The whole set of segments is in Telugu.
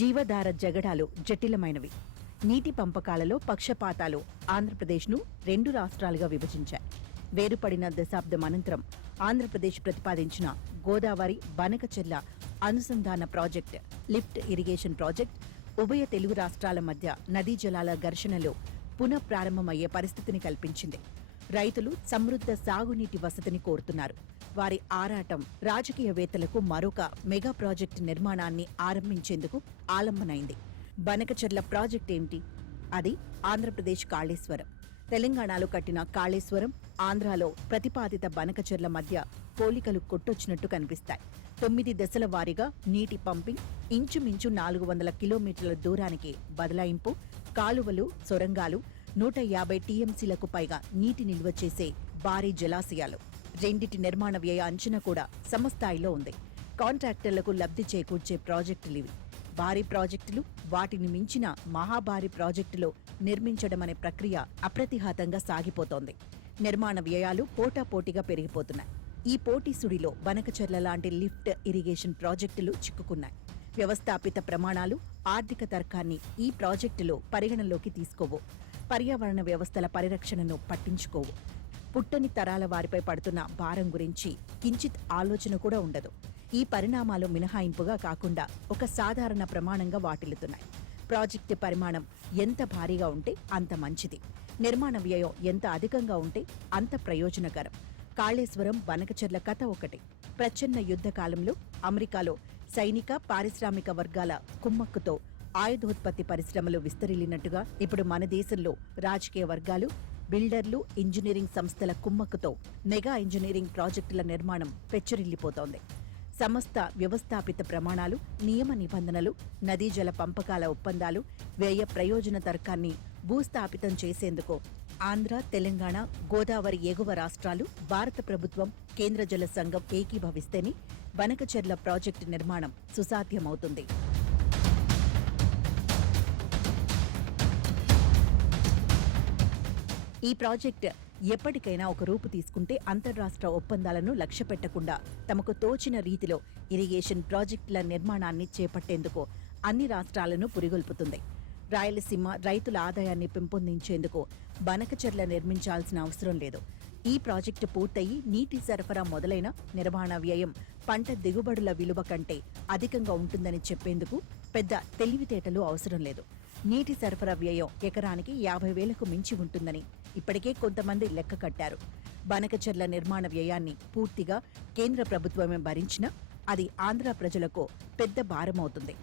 జీవధార జగడాలు జటిలమైనవి. నీటి పంపకాలలో పక్షపాతాలు ఆంధ్రప్రదేశ్ను 2 రాష్ట్రాలుగా విభజించాయి. వేరుపడిన దశాబ్దం అనంతరం ఆంధ్రప్రదేశ్ ప్రతిపాదించిన గోదావరి బనకచెర్ల అనుసంధాన ప్రాజెక్ట్, లిఫ్ట్ ఇరిగేషన్ ప్రాజెక్ట్ ఉభయ తెలుగు రాష్ట్రాల మధ్య నదీ జలాల ఘర్షణలో పునః ప్రారంభమయ్యే పరిస్థితిని కల్పించింది. రైతులు సమృద్ధ సాగునీటి వసతిని కోరుతున్నారు. వారి ఆరాటం రాజకీయవేత్తలకు మరొక మెగా ప్రాజెక్టు నిర్మాణాన్ని ఆరంభించేందుకు ఆలంబనైంది. బనకచెర్ల ప్రాజెక్ట్ ఏమిటి? అది ఆంధ్రప్రదేశ్ కాళేశ్వరం. తెలంగాణలో కట్టిన కాళేశ్వరం, ఆంధ్రాలో ప్రతిపాదిత బనకచెర్ల మధ్య పోలికలు కొట్టొచ్చినట్టు కనిపిస్తాయి. 9 దశల వారీగా నీటి పంపింగ్, ఇంచుమించు 400 కిలోమీటర్ల దూరానికి బదలాయింపు, కాలువలు, సొరంగాలు, 150 టీఎంసీలకు పైగా నీటి నిల్వ చేసే భారీ జలాశయాలు. రెండిటి నిర్మాణ వ్యయ అంచనా కూడా సమస్థాయిలో ఉంది. కాంట్రాక్టర్లకు లబ్ధి చేకూర్చే ప్రాజెక్టులివి. భారీ ప్రాజెక్టులు, వాటిని మించిన మహాభారీ ప్రాజెక్టులో నిర్మించడమనే ప్రక్రియ అప్రతిహతంగా సాగిపోతోంది. నిర్మాణ వ్యయాలు పోటాపోటీగా పెరిగిపోతున్నాయి. ఈ పోటీ సుడిలో బనకచెర్ల లాంటి లిఫ్ట్ ఇరిగేషన్ ప్రాజెక్టులు చిక్కుకున్నాయి. వ్యవస్థాపిత ప్రమాణాలు, ఆర్థిక తర్కాన్ని ఈ ప్రాజెక్టులో పరిగణలోకి తీసుకోవు. పర్యావరణ వ్యవస్థల పరిరక్షణను పట్టించుకోవు. పుట్టని తరాల వారిపై పడుతున్న భారం గురించి కించిత్ ఆలోచన కూడా ఉండదు. ఈ పరిణామాలు మినహాయింపుగా కాకుండా ఒక సాధారణ ప్రమాణంగా వాటిల్లుతున్నాయి. ప్రాజెక్టు పరిమాణం ఎంత భారీగా ఉంటే అంత మంచిది. నిర్మాణ వ్యయం ఎంత అధికంగా ఉంటే అంత ప్రయోజనకరం. కాళేశ్వరం, బనకచెర్ల కథ ఒకటి. ప్రచ్ఛన్న యుద్ధ కాలంలో అమెరికాలో సైనిక, పారిశ్రామిక వర్గాల కుమ్మక్కుతో ఆయుధోత్పత్తి పరిశ్రమలు విస్తరిల్లినట్టుగా ఇప్పుడు మన దేశంలో రాజకీయ వర్గాలు, బిల్డర్లు, ఇంజనీరింగ్ సంస్థల కుమ్మక్కుతో మెగా ఇంజనీరింగ్ ప్రాజెక్టుల నిర్మాణం పెచ్చరిల్లిపోతోంది. సమస్త వ్యవస్థాపిత ప్రమాణాలు, నియమ నిబంధనలు, నదీ జల పంపకాల ఒప్పందాలు, వ్యయ ప్రయోజన తర్కాన్ని భూస్థాపితం చేసేందుకు ఆంధ్ర, తెలంగాణ, గోదావరి ఎగువ రాష్ట్రాలు, భారత ప్రభుత్వం, కేంద్ర జల సంఘం ఏకీభవిస్తేనే బనకచెర్ల ప్రాజెక్టు నిర్మాణం సుసాధ్యమవుతుంది. ఈ ప్రాజెక్ట్ ఎప్పటికైనా ఒక రూపు తీసుకుంటే అంతర్రాష్ట్ర ఒప్పందాలను లక్ష్యపెట్టకుండా తమకు తోచిన రీతిలో ఇరిగేషన్ ప్రాజెక్టుల నిర్మాణాన్ని చేపట్టేందుకు అన్ని రాష్ట్రాలను పురిగొల్పుతుంది. రాయలసీమ రైతుల ఆదాయాన్ని పెంపొందించేందుకు బనకచెర్ల నిర్మించాల్సిన అవసరం లేదు. ఈ ప్రాజెక్టు పూర్తయి నీటి సరఫరా మొదలైన నిర్మాణ వ్యయం పంట దిగుబడుల విలువ కంటే అధికంగా ఉంటుందని చెప్పేందుకు పెద్ద తెలివితేటలు అవసరం లేదు. నీటి సరఫరా వ్యయం ఎకరానికి 50,000కు మించి ఉంటుందని ఇప్పటికే కొంతమంది లెక్క కట్టారు. బనకచెర్ల నిర్మాణ వ్యయాన్ని పూర్తిగా కేంద్ర ప్రభుత్వమే భరించినా అది ఆంధ్ర ప్రజలకు పెద్ద భారమవుతుంది.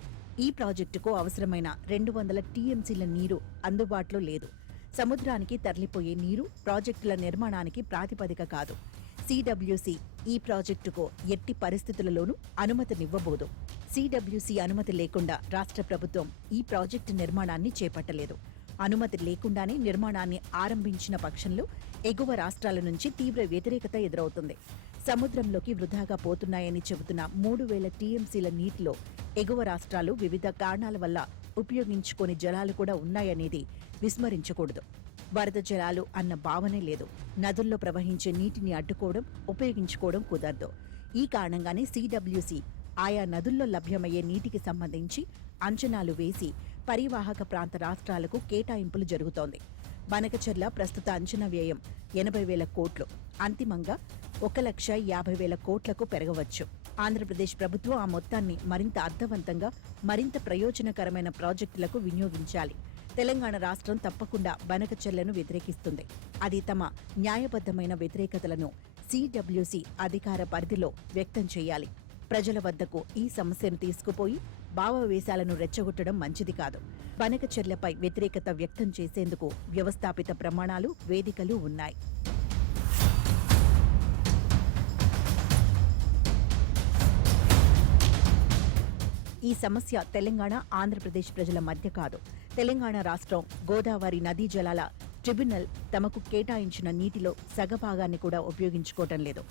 ఈ ప్రాజెక్టుకు అవసరమైన 200 టీఎంసీల నీరు అందుబాటులో లేదు. సముద్రానికి తరలిపోయే నీరు ప్రాజెక్టుల నిర్మాణానికి ప్రాతిపదిక కాదు. సిడబ్ల్యూసి ఈ ప్రాజెక్టుకు ఎట్టి పరిస్థితులలోనూ అనుమతినివ్వబోదు. సిడబ్ల్యూసి అనుమతి లేకుండా రాష్ట్ర ప్రభుత్వం ఈ ప్రాజెక్టు నిర్మాణాన్ని చేపట్టలేదు. అనుమతి లేకుండానే నిర్మాణాన్ని ఆరంభించిన పక్షంలో ఎగువ రాష్ట్రాల నుంచి తీవ్ర వ్యతిరేకత ఎదురవుతుంది. సముద్రంలోకి వృధాగా పోతున్నాయని చెబుతున్న 3,000 టీఎంసీల నీటిలో ఎగువ రాష్ట్రాలు వివిధ కారణాల వల్ల ఉపయోగించుకోని జలాలు కూడా ఉన్నాయనేది విస్మరించకూడదు. వరద జలాలు అన్న భావనే లేదు. నదుల్లో ప్రవహించే నీటిని అడ్డుకోవడం, ఉపయోగించుకోవడం కుదరదు. ఈ కారణంగానే సిడబ్ల్యూసి ఆయా నదుల్లో లభ్యమయ్యే నీటికి సంబంధించి అంచనాలు వేసి పరివాహక ప్రాంత రాష్ట్రాలకు కేటాయింపులు జరుగుతోంది. బనకచెర్ల ప్రస్తుత అంచనా వ్యయం 80,000 కోట్లు. అంతిమంగా 1,50,000 కోట్లకు పెరగవచ్చు. ఆంధ్రప్రదేశ్ ప్రభుత్వం ఆ మొత్తాన్ని మరింత అర్థవంతంగా, మరింత ప్రయోజనకరమైన ప్రాజెక్టులకు వినియోగించాలి. తెలంగాణ రాష్ట్రం తప్పకుండా బనకచెర్లను వ్యతిరేకిస్తుంది. అది తమ న్యాయబద్ధమైన వ్యతిరేకతలను సిడబ్ల్యూసి అధికార పరిధిలో వ్యక్తం చేయాలి. ప్రజల వద్దకు ఈ సమస్యను తీసుకుపోయి భావవేశాలను రెచ్చగొట్టడం మంచిది కాదు. బనకచెర్లపై వ్యతిరేకత వ్యక్తం చేసేందుకు వ్యవస్థాపిత ప్రమాణాలు, వేదికలు ఉన్నాయి. ఈ సమస్య తెలంగాణ, ఆంధ్రప్రదేశ్ ప్రజల మధ్య కాదు. తెలంగాణ రాష్ట్రం గోదావరి నదీ జలాల ట్రిబ్యునల్ తమకు కేటాయించిన నీటిలో సగభాగాన్ని కూడా ఉపయోగించుకోవటం లేదు.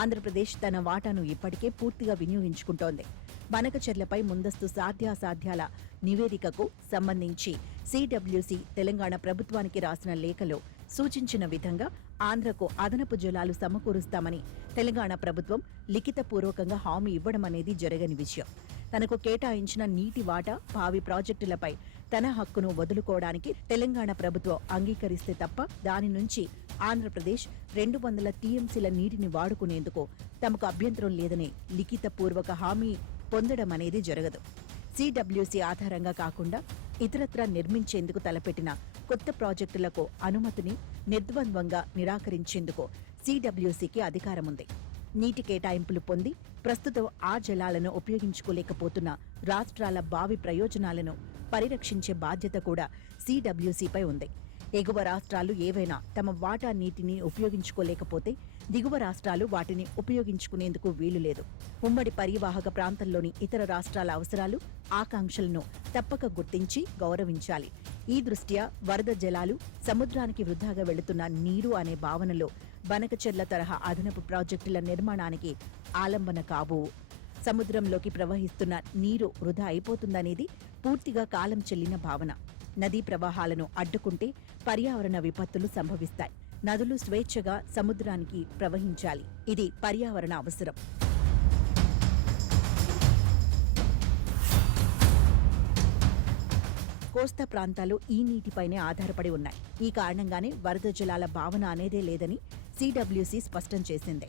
ఆంధ్రప్రదేశ్ తన వాటాను ఇప్పటికే పూర్తిగా వినియోగించుకుంటోంది. బనకచెర్లపై ముందస్తు సాధ్యాసాధ్యాల నివేదికకు సంబంధించి సిడబ్ల్యూసి తెలంగాణ ప్రభుత్వానికి రాసిన లేఖలో సూచించిన విధంగా ఆంధ్రకు అదనపు జలాలు సమకూరుస్తామని తెలంగాణ ప్రభుత్వం లిఖితపూర్వకంగా హామీ ఇవ్వడం అనేది జరగని విషయం. తనకు కేటాయించిన నీటి వాటా భావి ప్రాజెక్టులపై తన హక్కును వదులుకోవడానికి తెలంగాణ ప్రభుత్వం అంగీకరిస్తే తప్ప దాని నుంచి ఆంధ్రప్రదేశ్ 200 టీఎంసీల నీటిని వాడుకునేందుకు తమకు అభ్యంతరం లేదనే లిఖితపూర్వక హామీ పొందడం అనేది జరగదు. సిడబ్ల్యూసీ ఆధారంగా కాకుండా ఇతరత్రా నిర్మించేందుకు తలపెట్టిన కొత్త ప్రాజెక్టులకు అనుమతిని నిర్ద్వంద్వంగా నిరాకరించేందుకు సిడబ్ల్యూసీకి అధికారముంది. నీటి కేటాయింపులు పొంది ప్రస్తుతం ఆ జలాలను ఉపయోగించుకోలేకపోతున్న రాష్ట్రాల భావి ప్రయోజనాలను పరిరక్షించే బాధ్యత కూడా సిడబ్ల్యూసీపై ఉంది. ఎగువ రాష్ట్రాలు ఏవైనా తమ వాటా నీటిని ఉపయోగించుకోలేకపోతే దిగువ రాష్ట్రాలు వాటిని ఉపయోగించుకునేందుకు వీలులేదు. ఉమ్మడి పరివాహక ప్రాంతంలోని ఇతర రాష్ట్రాల అవసరాలు, ఆకాంక్షలను తప్పక గుర్తించి గౌరవించాలి. ఈ దృష్ట్యా వరద జలాలు సముద్రానికి వృధాగా వెళుతున్న నీరు అనే భావనలో బనకచెర్ల తరహా అదనపు ప్రాజెక్టుల నిర్మాణానికి ఆలంబన కాబోవు. సముద్రంలోకి ప్రవహిస్తున్న నీరు వృధా అయిపోతుందనేది పూర్తిగా కాలం చెల్లిన భావన. నదీ ప్రవాహాలను అడ్డుకుంటే పర్యావరణ విపత్తులు సంభవిస్తాయి. నదులు స్వేచ్ఛగా సముద్రానికి ప్రవహించాలి. ఇది పర్యావరణ అవసరం. కోస్తా ప్రాంతాలు ఈ నీటిపైనే ఆధారపడి ఉన్నాయి. ఈ కారణంగానే వరద జలాల భావన అనేదే లేదని సిడబ్ల్యూసీ స్పష్టం చేసింది.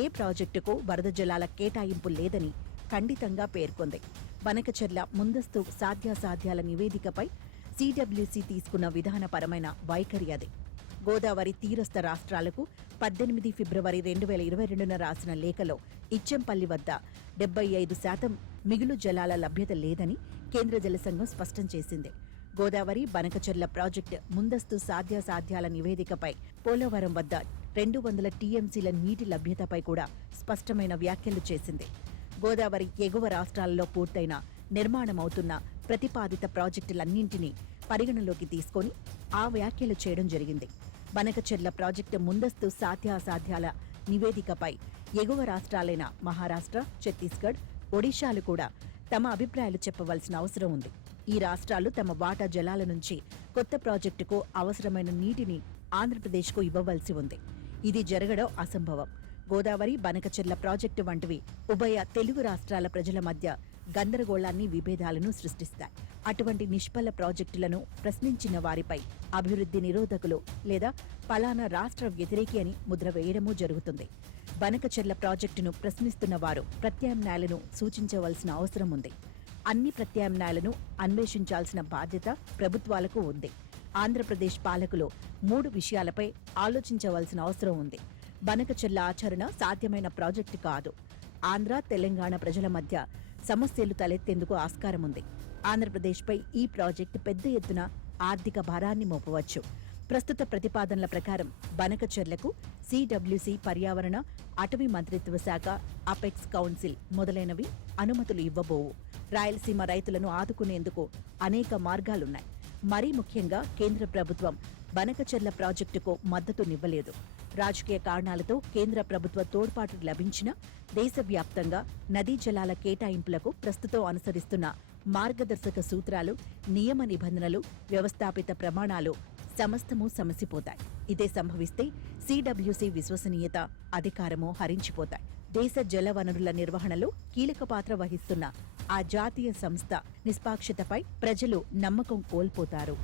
ఏ ప్రాజెక్టుకు వరద జలాల కేటాయింపు లేదని ఖండితంగా పేర్కొంది. బనకచెర్ల ముందస్తు సాధ్యాసాధ్యాల నివేదికపై సిడబ్ల్యూసీ తీసుకున్న విధానపరమైన వైఖరి అది. గోదావరి తీరస్థ రాష్ట్రాలకు 18 ఫిబ్రవరి 2022న రాసిన లేఖలో ఇచ్చెంపల్లి వద్ద 75% మిగులు జలాల లభ్యత లేదని కేంద్ర జలసంఘం స్పష్టం చేసింది. గోదావరి బనకచెర్ల ప్రాజెక్టు ముందస్తు సాధ్యాసాధ్యాల నివేదికపై పోలవరం వద్ద 200 టీఎంసీల నీటి లభ్యతపై కూడా స్పష్టమైన వ్యాఖ్యలు చేసింది. గోదావరి ఎగువ రాష్ట్రాలలో పూర్తయిన నిర్మాణమవుతున్న ప్రతిపాదిత ప్రాజెక్టులన్నింటినీ పరిగణలోకి తీసుకొని ఆ వ్యాఖ్యలు చేయడం జరిగింది. బనకచెర్ల ప్రాజెక్టు ముందస్తు సాధ్యాసాధ్యాల నివేదికపై ఎగువ రాష్ట్రాలైన మహారాష్ట్ర, ఛత్తీస్గఢ్, ఒడిశాలు కూడా తమ అభిప్రాయాలు చెప్పవలసిన అవసరం ఉంది. ఈ రాష్ట్రాలు తమ వాటా జలాల నుంచి కొత్త ప్రాజెక్టుకు అవసరమైన నీటిని ఆంధ్రప్రదేశ్కు ఇవ్వవలసి ఉంది. ఇది జరగడం అసంభవం. గోదావరి, బనకచెర్ల ప్రాజెక్టు వంటివి ఉభయ తెలుగు రాష్ట్రాల ప్రజల మధ్య గందరగోళాన్ని, విభేదాలను సృష్టిస్తాయి. అటువంటి నిష్ఫల ప్రాజెక్టులను ప్రశ్నించిన వారిపై అభివృద్ధి నిరోధకులు లేదా పలానా రాష్ట్ర వ్యతిరేకి అని ముద్ర వేయడమూ జరుగుతుంది. బనకచెర్ల ప్రాజెక్టును ప్రశ్నిస్తున్న వారు ప్రత్యామ్నాయాలను సూచించవలసిన అవసరం ఉంది. అన్ని ప్రత్యామ్నాయాలను అన్వేషించాల్సిన బాధ్యత ప్రభుత్వాలకు ఉంది. ఆంధ్రప్రదేశ్ పాలకులు 3 విషయాలపై ఆలోచించవలసిన అవసరం ఉంది. బనకచెర్ల ఆచరణ సాధ్యమైన ప్రాజెక్టు కాదు. ఆంధ్ర, తెలంగాణ ప్రజల మధ్య సమస్యలు తలెత్తేందుకు ఆస్కారముంది. ఆంధ్రప్రదేశ్పై ఈ ప్రాజెక్టు పెద్ద ఎత్తున ఆర్థిక భారాన్ని మోపవచ్చు. ప్రస్తుత ప్రతిపాదనల ప్రకారం బనకచెర్లకు సిడబ్ల్యూసీ, పర్యావరణ, అటవీ మంత్రిత్వ శాఖ, అపెక్స్ కౌన్సిల్ మొదలైనవి అనుమతులు ఇవ్వబోవు. రాయలసీమ రైతులను ఆదుకునేందుకు అనేక మార్గాలున్నాయి. మరీ ముఖ్యంగా కేంద్ర ప్రభుత్వం బనకచెర్ల ప్రాజెక్టుకు మద్దతునివ్వలేదు. రాజకీయ కారణాలతో కేంద్ర ప్రభుత్వ తోడ్పాటు లభించినా దేశవ్యాప్తంగా నదీ జలాల కేటాయింపులకు ప్రస్తుతం అనుసరిస్తున్న మార్గదర్శక సూత్రాలు, నియమ నిబంధనలు, వ్యవస్థాపిత ప్రమాణాలు సమస్తమూ సమసిపోతాయి. ఇదే సంభవిస్తే సిడబ్ల్యూసీ విశ్వసనీయత, అధికారమూ హరించిపోతాయి. దేశ జల వనరుల నిర్వహణలో కీలక పాత్ర వహిస్తున్న ఆ జాతీయ సంస్థ నిష్పాక్షతపై ప్రజలు నమ్మకం కోల్పోతారు.